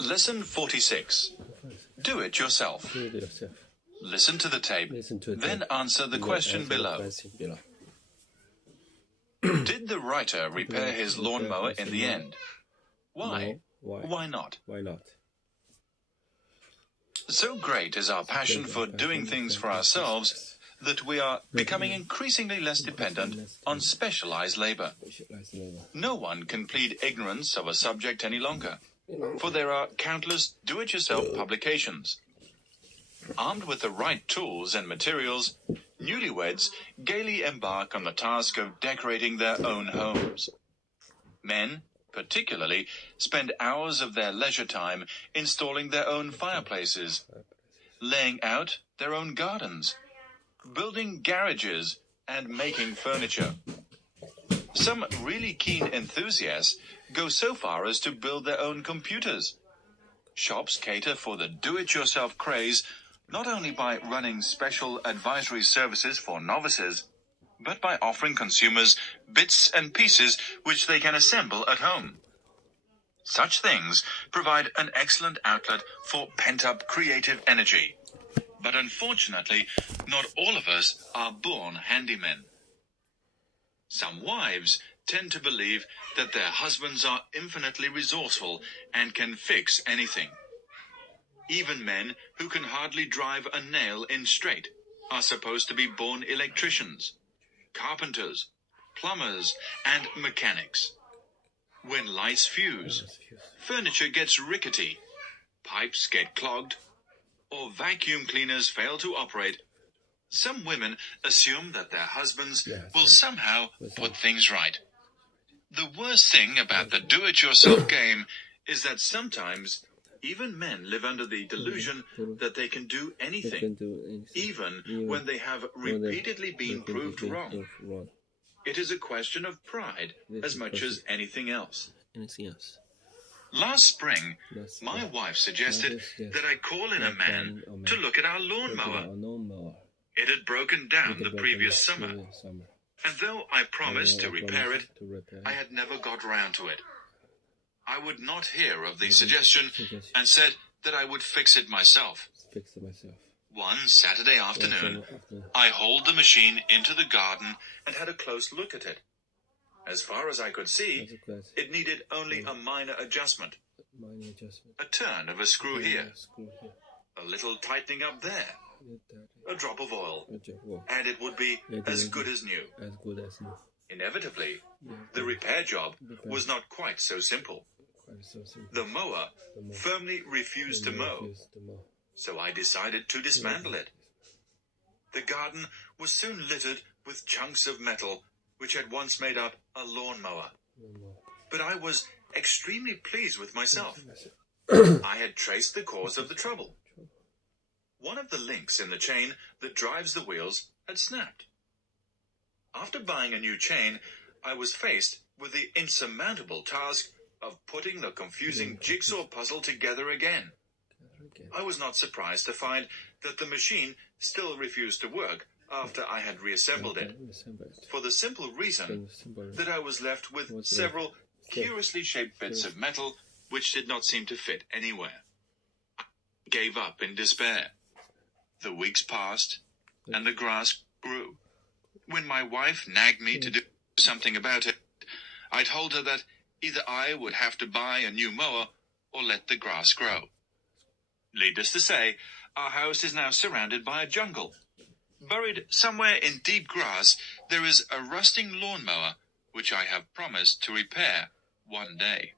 Lesson 46. Do it yourself. Do it yourself. Listen to the tape, then answer the question below. Did the writer repair his lawnmower in the end? Why? Why not? Why not? So great is our passion for doing things for ourselves that we are becoming increasingly less dependent on specialized labor. No one can plead ignorance of a subject any longer, for there are countless do-it-yourself publications. Armed with the right tools and materials, newlyweds gaily embark on the task of decorating their own homes. Men, particularly, spend hours of their leisure time installing their own fireplaces, laying out their own gardens, building garages, and making furniture. Some really keen enthusiasts go so far as to build their own computers. Shops cater for the do-it-yourself craze not only by running special advisory services for novices, but by offering consumers bits and pieces which they can assemble at home. Such things provide an excellent outlet for pent-up creative energy. But unfortunately, not all of us are born handymen. Some wives tend to believe that their husbands are infinitely resourceful and can fix anything. Even men who can hardly drive a nail in straight are supposed to be born electricians, carpenters, plumbers, and mechanics. When lights fuse, furniture gets rickety, pipes get clogged, or vacuum cleaners fail to operate, some women assume that their husbands will somehow put things right. The worst thing about the do-it-yourself game is that sometimes even men live under the delusion that they can do anything, even when they have repeatedly been proved wrong. It is a question of pride as much as anything else. Last spring, my wife suggested that I call in a man to look at our lawnmower. It had broken down the previous summer, and though I promised to repair it, I had never got round to it. I would not hear of the suggestion and said that I would fix it myself. One Saturday afternoon, I hauled the machine into the garden and had a close look at it. As far as I could see, it needed only a minor adjustment. A turn of a screw here, a little tightening up there, a drop of oil, and it would be as good as new. Inevitably, the repair job was not quite so simple. The mower firmly refused to mow, so I decided to dismantle it. The garden was soon littered with chunks of metal which had once made up a lawnmower. But I was extremely pleased with myself. I had traced the cause of the trouble. One of the links in the chain that drives the wheels had snapped. After buying a new chain, I was faced with the insurmountable task of putting the confusing jigsaw puzzle together again. I was not surprised to find that the machine still refused to work after I had reassembled it, for the simple reason that I was left with several curiously shaped bits of metal which did not seem to fit anywhere. I gave up in despair. The weeks passed, and the grass grew. When my wife nagged me to do something about it, I told her that either I would have to buy a new mower or let the grass grow. Needless to say, our house is now surrounded by a jungle. Buried somewhere in deep grass, there is a rusting lawnmower which I have promised to repair one day.